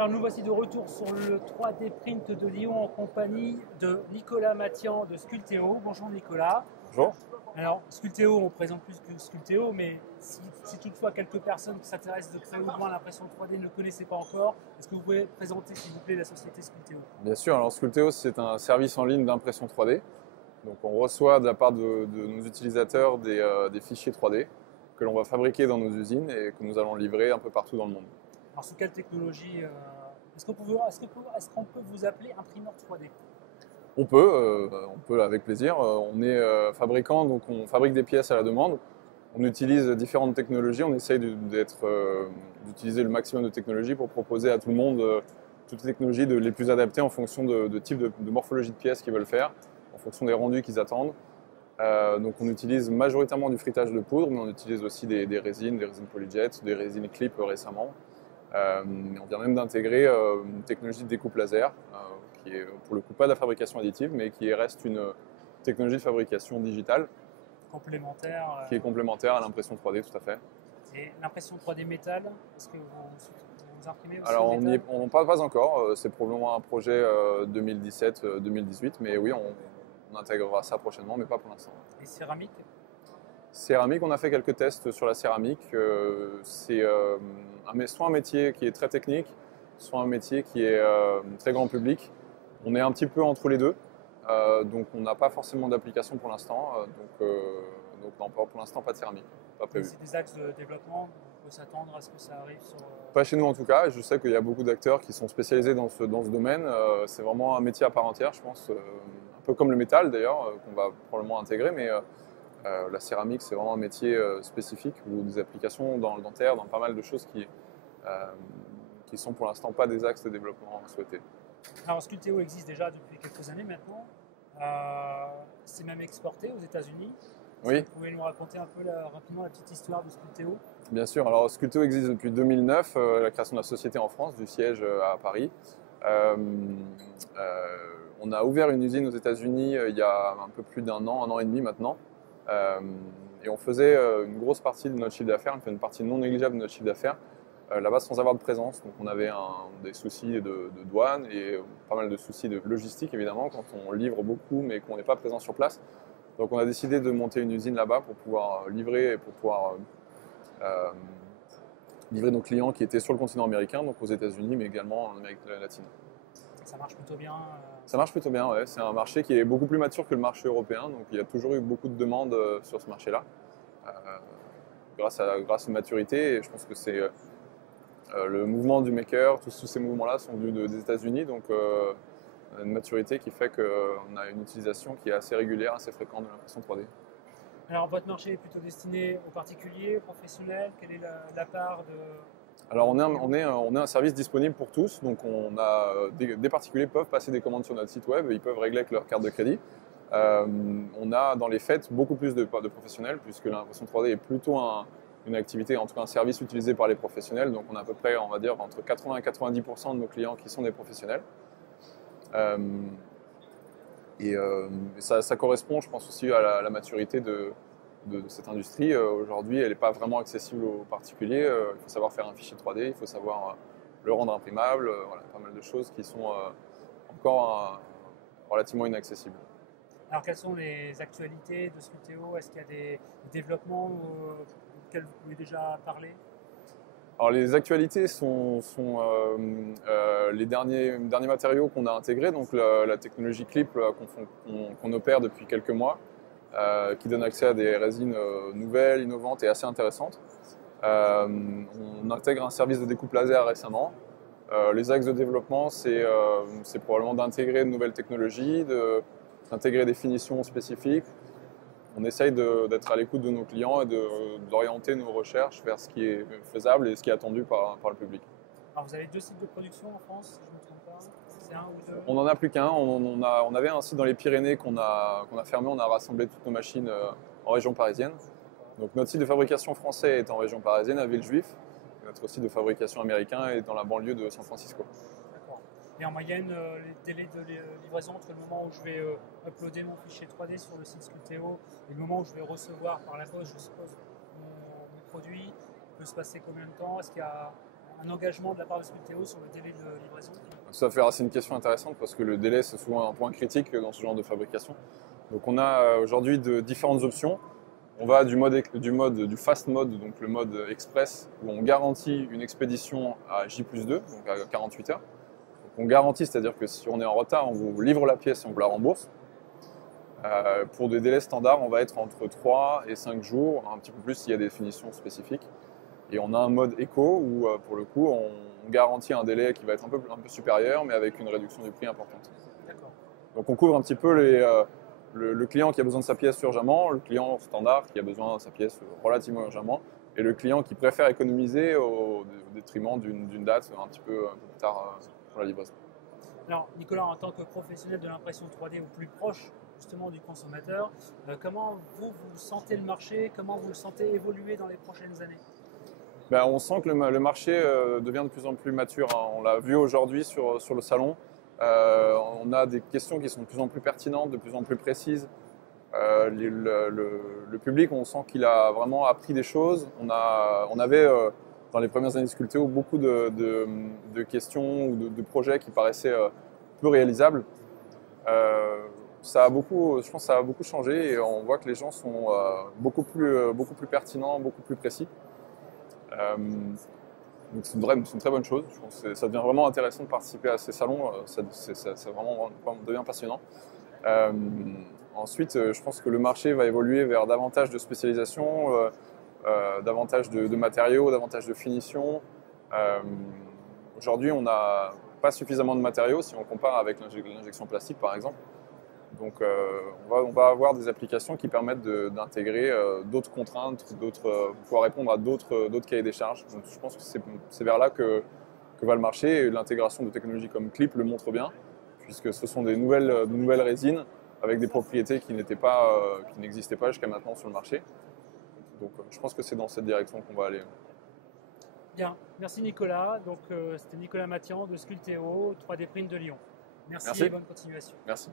Alors nous voici de retour sur le 3D Print de Lyon en compagnie de Nicolas Mathian de Sculpteo. Bonjour Nicolas. Bonjour. Alors Sculpteo, on présente plus que Sculpteo, mais si toutefois quelques personnes qui s'intéressent de près ou de loin à l'impression 3D ne connaissaient pas encore, est-ce que vous pouvez présenter s'il vous plaît la société Sculpteo? Bien sûr, alors Sculpteo c'est un service en ligne d'impression 3D. Donc on reçoit de la part de nos utilisateurs des fichiers 3D que l'on va fabriquer dans nos usines et que nous allons livrer un peu partout dans le monde. Alors sous quelle technologie est-ce qu'on peut vous appeler imprimeur 3D? On peut avec plaisir. On est fabricant, donc on fabrique des pièces à la demande. On utilise différentes technologies, on essaye d'utiliser le maximum de technologies pour proposer à tout le monde toutes les technologies les plus adaptées en fonction de type de morphologie de pièces qu'ils veulent faire, en fonction des rendus qu'ils attendent. Donc on utilise majoritairement du frittage de poudre, mais on utilise aussi des résines polyjet, des résines clip récemment. On vient même d'intégrer une technologie de découpe laser, qui est pour le coup pas de la fabrication additive, mais qui reste une technologie de fabrication digitale. Complémentaire. Qui est complémentaire à l'impression 3D, tout à fait. Et l'impression 3D métal, est-ce que vous imprimez aussi Alors au métal? on n'en parle pas encore, c'est probablement un projet 2017-2018, mais oui, on intégrera ça prochainement, mais pas pour l'instant. Et céramique? Céramique, on a fait quelques tests sur la céramique. C'est soit un métier qui est très technique, soit un métier qui est très grand public. On est un petit peu entre les deux, donc on n'a pas forcément d'application pour l'instant. Donc non, pour l'instant, pas de céramique, pas prévu. C'est des axes de développement, on peut s'attendre à ce que ça arrive sur... Pas chez nous en tout cas. Je sais qu'il y a beaucoup d'acteurs qui sont spécialisés dans ce domaine. C'est vraiment un métier à part entière, je pense, un peu comme le métal d'ailleurs, qu'on va probablement intégrer, mais la céramique, c'est vraiment un métier spécifique ou des applications dans le dentaire, dans pas mal de choses qui sont pour l'instant pas des axes de développement souhaités. Alors Sculpteo existe déjà depuis quelques années maintenant. C'est même exporté aux États-Unis. Oui. Vous pouvez nous raconter un peu rapidement la petite histoire de Sculpteo? Bien sûr. Alors Sculpteo existe depuis 2009, la création de la société en France, du siège à Paris. On a ouvert une usine aux États-Unis il y a un peu plus d'un an et demi maintenant. Et on faisait une grosse partie de notre chiffre d'affaires, une partie non négligeable de notre chiffre d'affaires là-bas sans avoir de présence. Donc on avait des soucis de douane et pas mal de soucis de logistique évidemment quand on livre beaucoup mais qu'on n'est pas présent sur place. Donc on a décidé de monter une usine là-bas pour pouvoir livrer et pour pouvoir livrer nos clients qui étaient sur le continent américain, donc aux États-Unis mais également en Amérique latine. Ça marche plutôt bien? Ça marche plutôt bien, ouais. C'est un marché qui est beaucoup plus mature que le marché européen, donc il y a toujours eu beaucoup de demandes sur ce marché-là, grâce à la maturité. Et je pense que c'est le mouvement du maker, tous ces mouvements-là sont venus des États-Unis, donc on a une maturité qui fait qu'on a une utilisation qui est assez régulière, assez fréquente de l'impression 3D. Alors votre marché est plutôt destiné aux particuliers, aux professionnels? Quelle est la part de... Alors on est un service disponible pour tous, donc des particuliers peuvent passer des commandes sur notre site web, ils peuvent régler avec leur carte de crédit. On a dans les faits beaucoup plus de professionnels puisque l'impression 3D est plutôt une activité, en tout cas un service utilisé par les professionnels, donc on a à peu près, on va dire, entre 80 et 90% de nos clients qui sont des professionnels. Ça correspond, je pense, aussi à la maturité de cette industrie. Aujourd'hui, elle n'est pas vraiment accessible aux particuliers. Il faut savoir faire un fichier 3D, il faut savoir le rendre imprimable, voilà, pas mal de choses qui sont encore relativement inaccessibles. Alors quelles sont les actualités de Sculpteo? Est-ce qu'il y a des développements auxquels vous pouvez déjà parler? Alors les actualités sont les derniers matériaux qu'on a intégrés, donc la technologie clip qu'on opère depuis quelques mois, qui donne accès à des résines nouvelles, innovantes et assez intéressantes. On intègre un service de découpe laser récemment. Les axes de développement, c'est probablement d'intégrer de nouvelles technologies, d'intégrer des finitions spécifiques. On essaye d'être à l'écoute de nos clients et d'orienter nos recherches vers ce qui est faisable et ce qui est attendu par le public. Alors vous avez 2 sites de production en France, si je ne me trompe pas? C'est un ou deux? On n'en a plus qu'un. On avait un site dans les Pyrénées qu'on a fermé. On a rassemblé toutes nos machines en région parisienne. Donc notre site de fabrication français est en région parisienne, à Villejuif. Notre site de fabrication américain est dans la banlieue de San Francisco. D'accord. Et en moyenne, les délais de livraison entre le moment où je vais uploader mon fichier 3D sur le site Sculpteo et le moment où je vais recevoir par la poste, je suppose, mon produit, peut se passer combien de temps? Est-ce qu'il y a un engagement de la part de Sculpteo sur le délai de livraison? Ça fait c'est une question intéressante parce que le délai, c'est souvent un point critique dans ce genre de fabrication. Donc on a aujourd'hui de différentes options. On va du fast mode, donc le mode express, où on garantit une expédition à J+2, donc à 48 heures. Donc on garantit, c'est-à-dire que si on est en retard, on vous livre la pièce et on vous la rembourse. Pour des délais standards, on va être entre 3 et 5 jours, un petit peu plus s'il y a des finitions spécifiques. Et on a un mode éco où, pour le coup, on garantit un délai qui va être un peu supérieur, mais avec une réduction du prix importante. Donc on couvre un petit peu le client qui a besoin de sa pièce urgemment, le client standard qui a besoin de sa pièce relativement urgemment, et le client qui préfère économiser au détriment d'une date un peu plus tard pour la livraison. Alors Nicolas, en tant que professionnel de l'impression 3D au plus proche justement du consommateur, comment vous sentez le marché, comment vous le sentez évoluer dans les prochaines années? Ben, on sent que le marché devient de plus en plus mature, hein. On l'a vu aujourd'hui sur le salon. On a des questions qui sont de plus en plus pertinentes, de plus en plus précises. Le public, on sent qu'il a vraiment appris des choses. On avait, dans les premières années de Sculpteo, beaucoup de questions ou de projets qui paraissaient peu réalisables. Je pense que ça a beaucoup changé et on voit que les gens sont beaucoup plus pertinents, beaucoup plus précis. Donc c'est une très bonne chose. Je pense que ça devient vraiment intéressant de participer à ces salons. Ça devient passionnant. Ensuite, je pense que le marché va évoluer vers davantage de spécialisation, davantage de matériaux, davantage de finition. Aujourd'hui, on n'a pas suffisamment de matériaux si on compare avec l'injection plastique, par exemple. Donc on va avoir des applications qui permettent d'intégrer d'autres contraintes, pouvoir répondre à d'autres cahiers des charges. Donc je pense que c'est vers là que va le marché et l'intégration de technologies comme Clip le montre bien, puisque ce sont de nouvelles résines avec des propriétés qui n'existaient pas jusqu'à maintenant sur le marché. Donc je pense que c'est dans cette direction qu'on va aller. Bien, merci Nicolas. Donc c'était Nicolas Mathian de Sculpteo, 3D Print de Lyon. Merci et bonne continuation. Merci.